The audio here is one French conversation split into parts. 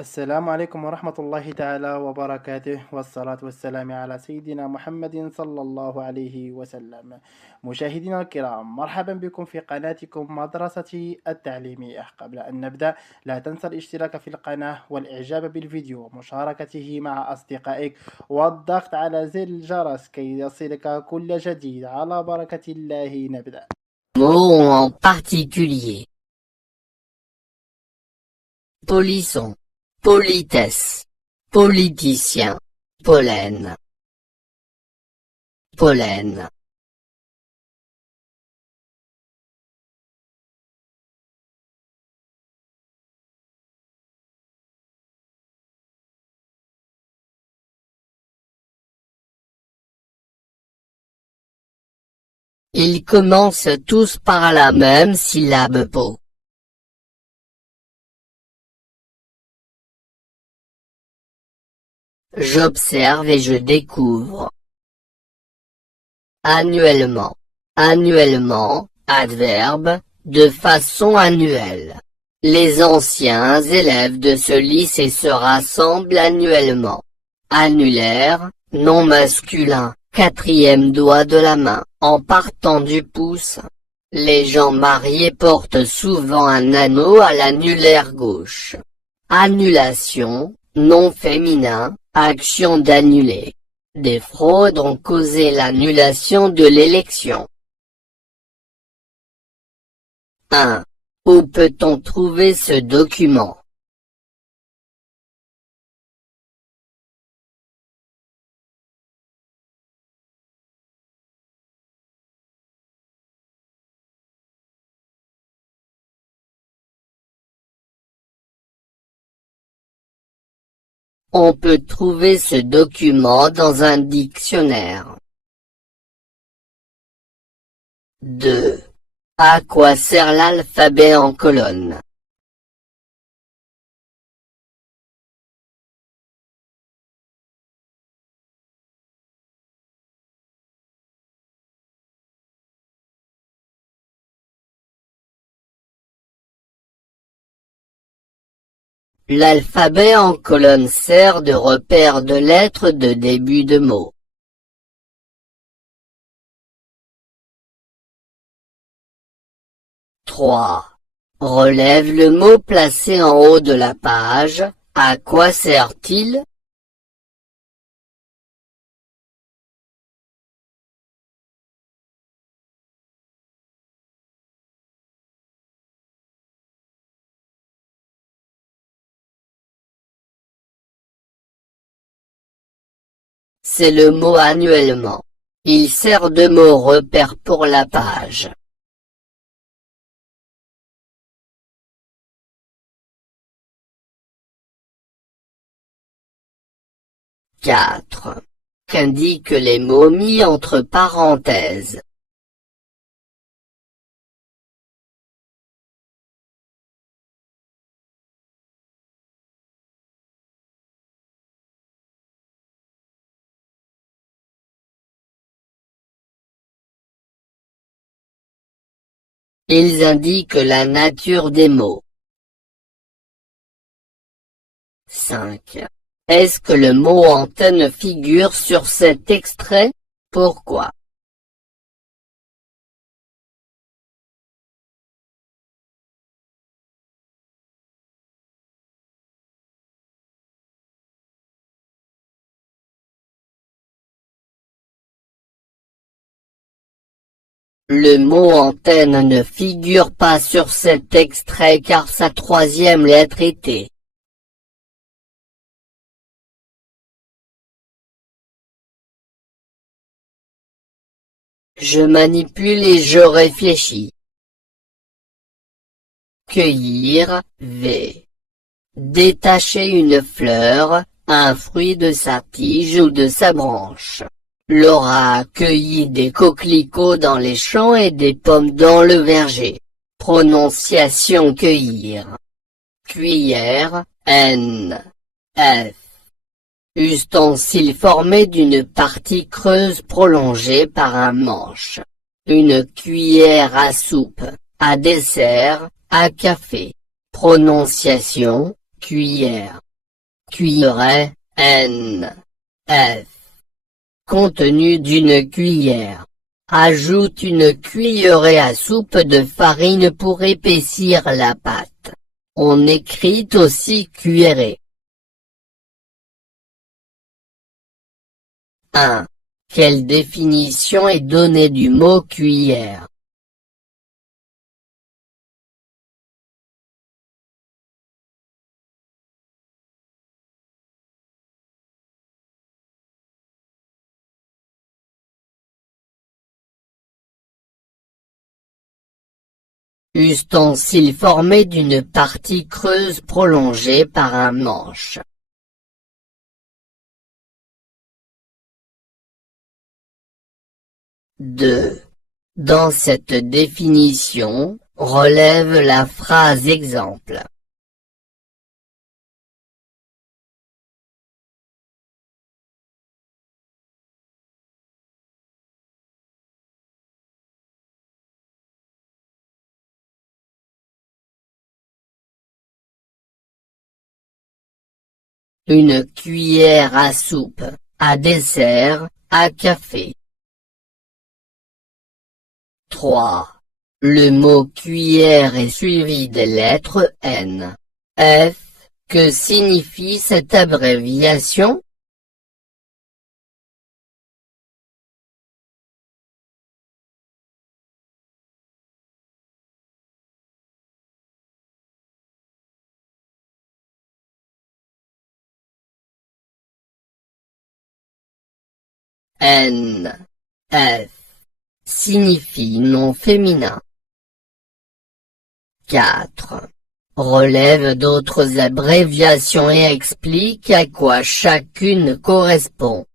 السلام عليكم ورحمة الله تعالى وبركاته والصلاة والسلام على سيدنا محمد صلى الله عليه وسلم. مشاهدينا الكرام، مرحبا بكم في قناتكم مدرستي التعليمية. قبل أن نبدأ، لا تنسى الاشتراك في القناة والإعجاب بالفيديو ومشاركته مع أصدقائك والضغط على زر الجرس كي يصلك كل جديد. على بركة الله نبدأ. Mots en particulier. Polisson, politesse, politicien, pollen, pollen. Ils commencent tous par la même syllabe po. J'observe et je découvre. Annuellement. Annuellement, adverbe, de façon annuelle. Les anciens élèves de ce lycée se rassemblent annuellement. Annulaire, nom masculin, quatrième doigt de la main, en partant du pouce. Les gens mariés portent souvent un anneau à l'annulaire gauche. Annulation, nom féminin, action d'annuler. Des fraudes ont causé l'annulation de l'élection. 1. Où peut-on trouver ce document? On peut trouver ce document dans un dictionnaire. 2. À quoi sert l'alphabet en colonne? L'alphabet en colonne sert de repère de lettres de début de mots. 3. Relève le mot placé en haut de la page. À quoi sert-il? C'est le mot annuellement. Il sert de mot repère pour la page. 4. Qu'indiquent les mots mis entre parenthèses? Ils indiquent la nature des mots. 5. Est-ce que le mot antenne figure sur cet extrait? Pourquoi? Le mot antenne ne figure pas sur cet extrait car sa troisième lettre était. Je manipule et je réfléchis. Cueillir, v. Détacher une fleur, un fruit de sa tige ou de sa branche. Laura a cueilli des coquelicots dans les champs et des pommes dans le verger. Prononciation cueillir. Cuillère, N. F. Ustensile formé d'une partie creuse prolongée par un manche. Une cuillère à soupe, à dessert, à café. Prononciation, cuillère. Cuillerée, N. F. Contenu d'une cuillère. Ajoute une cuillerée à soupe de farine pour épaissir la pâte. On écrit aussi cuillerée. 1. Quelle définition est donnée du mot cuillère? Ustensile formé d'une partie creuse prolongée par un manche. Deux. Dans cette définition, relève la phrase exemple. Une cuillère à soupe, à dessert, à café. 3. Le mot cuillère est suivi des lettres N. F. Que signifie cette abréviation? N. F. Signifie nom féminin. 4. Relève d'autres abréviations et explique à quoi chacune correspond.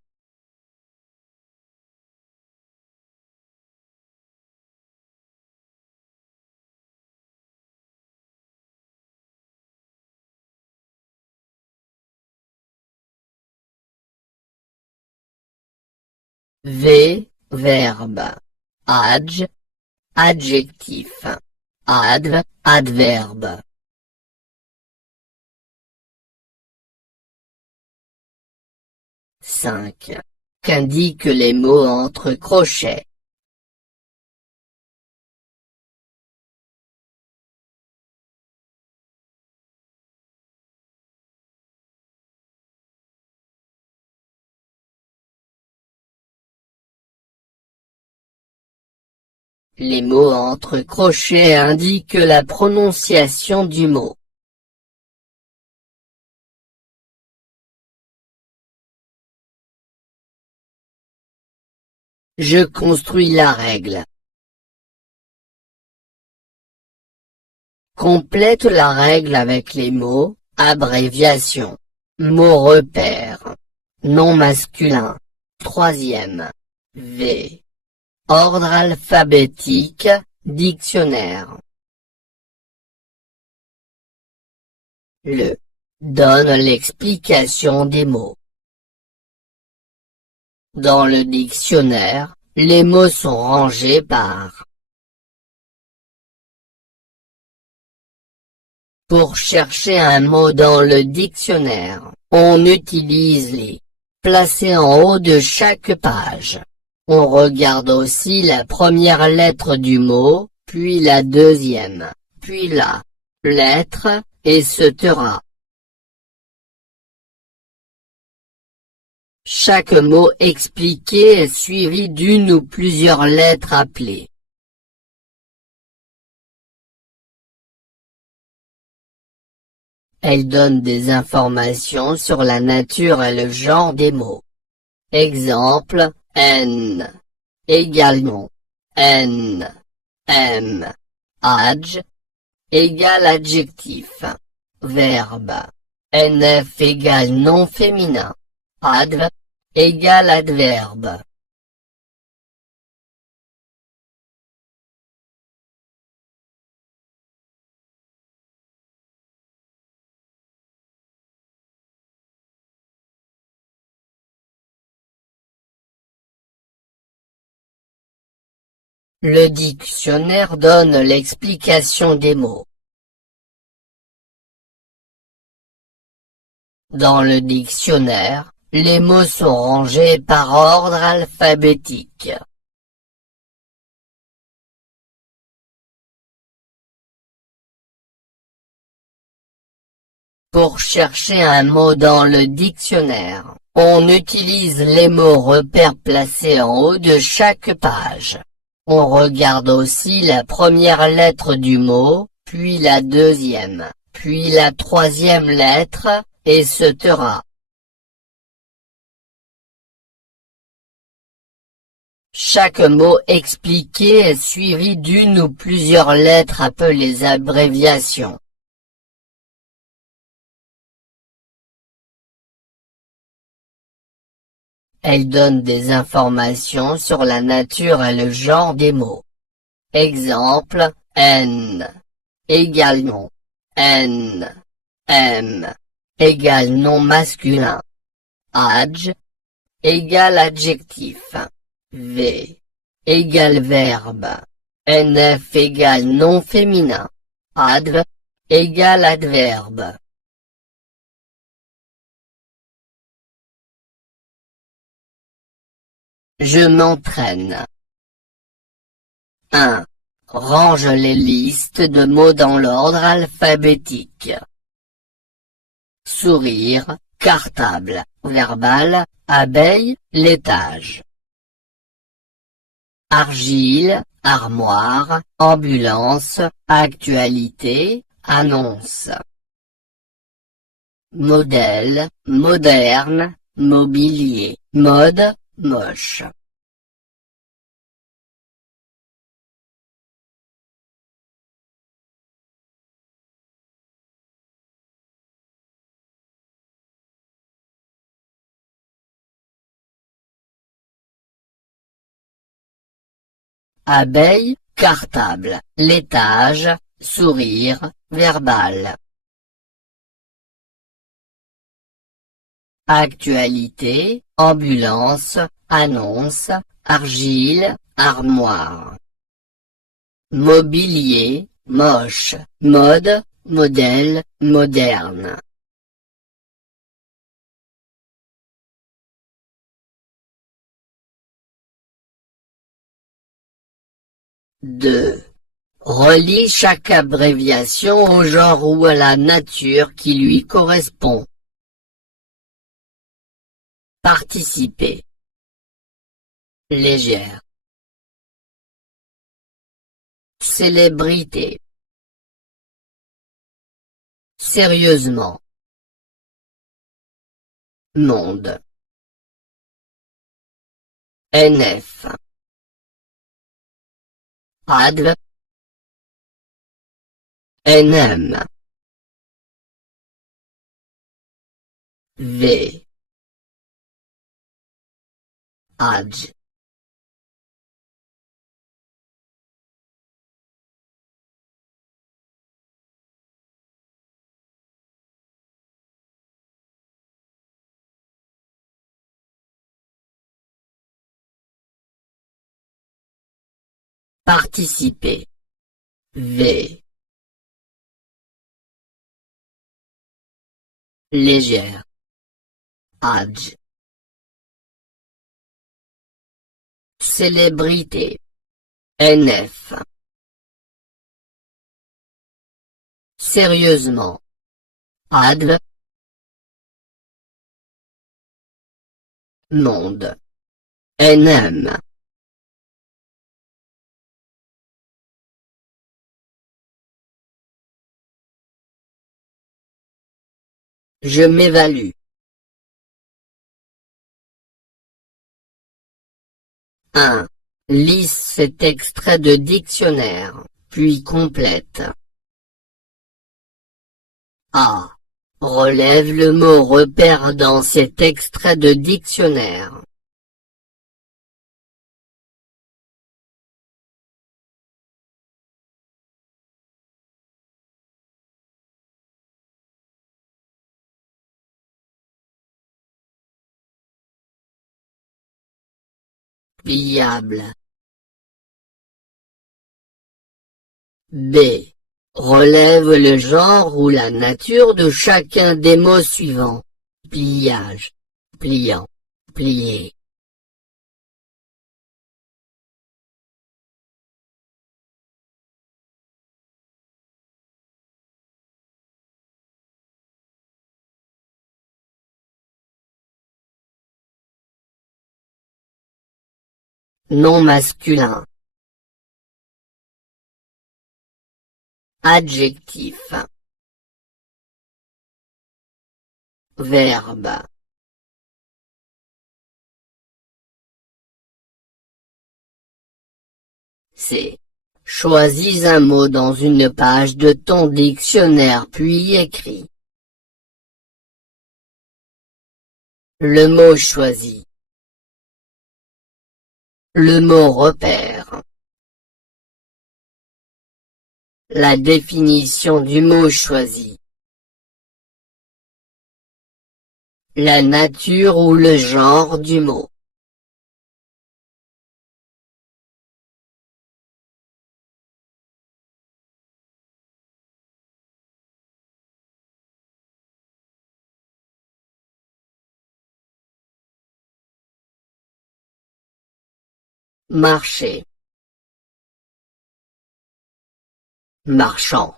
V. Verbe. Adj. Adjectif. Adv. Adverbe. 5. Qu'indiquent les mots entre crochets? Les mots entre crochets indiquent la prononciation du mot. Je construis la règle. Complète la règle avec les mots, abréviation, mot repère, nom masculin, troisième, V. Ordre alphabétique, dictionnaire. Le. Donne l'explication des mots. Dans le dictionnaire, les mots sont rangés par. Pour chercher un mot dans le dictionnaire, on utilise les placés en haut de chaque page. On regarde aussi la première lettre du mot, puis la deuxième, puis la lettre, etc. Chaque mot expliqué est suivi d'une ou plusieurs lettres appelées. Elle donne des informations sur la nature et le genre des mots. Exemple, N. Égale nom. N. M. Adj. Égale adjectif. Verbe. NF égale nom féminin. Adv. Égale adverbe. Le dictionnaire donne l'explication des mots. Dans le dictionnaire, les mots sont rangés par ordre alphabétique. Pour chercher un mot dans le dictionnaire, on utilise les mots repères placés en haut de chaque page. On regarde aussi la première lettre du mot, puis la deuxième, puis la troisième lettre, etc. Chaque mot expliqué est suivi d'une ou plusieurs lettres appelées abréviations. Elle donne des informations sur la nature et le genre des mots. Exemple, N égale nom, N, M égale nom masculin, Adj égale adjectif, V égale verbe, NF égale nom féminin, Adv égale adverbe. Je m'entraîne. 1. Range les listes de mots dans l'ordre alphabétique. Sourire, cartable, verbal, abeille, laitage. Argile, armoire, ambulance, actualité, annonce. Modèle, moderne, mobilier, mode, moche. Abeille, cartable, laitage, sourire, verbal. Actualité, ambulance, annonce, argile, armoire. Mobilier, moche, mode, modèle, moderne. Deux. Relie chaque abréviation au genre ou à la nature qui lui correspond. Participer. Légère. Célébrité. Sérieusement. Monde. NF. Adv. NM. V. Adj. Participer. V. Légère. Adj. Célébrité. NF. Sérieusement. Adv. Monde. NM. Je m'évalue. 1. Lise cet extrait de dictionnaire, puis complète. A. Relève le mot repère dans cet extrait de dictionnaire. Pliable. B. Relève le genre ou la nature de chacun des mots suivants. pliage, pliant, plié. Nom masculin. Adjectif. Verbe. C. Choisis un mot dans une page de ton dictionnaire puis écris. Le mot choisi. Le mot repère. La définition du mot choisi. La nature ou le genre du mot. Marché. Marchand.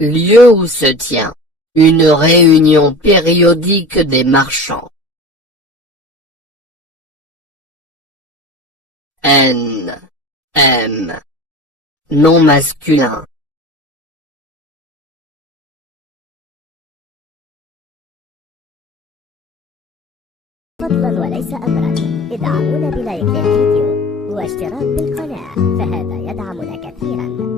Lieu où se tient une réunion périodique des marchands. N. M. Nom masculin. فضلا وليس أمرا ادعمونا بلايك للفيديو واشتراك بالقناة فهذا يدعمنا كثيرا.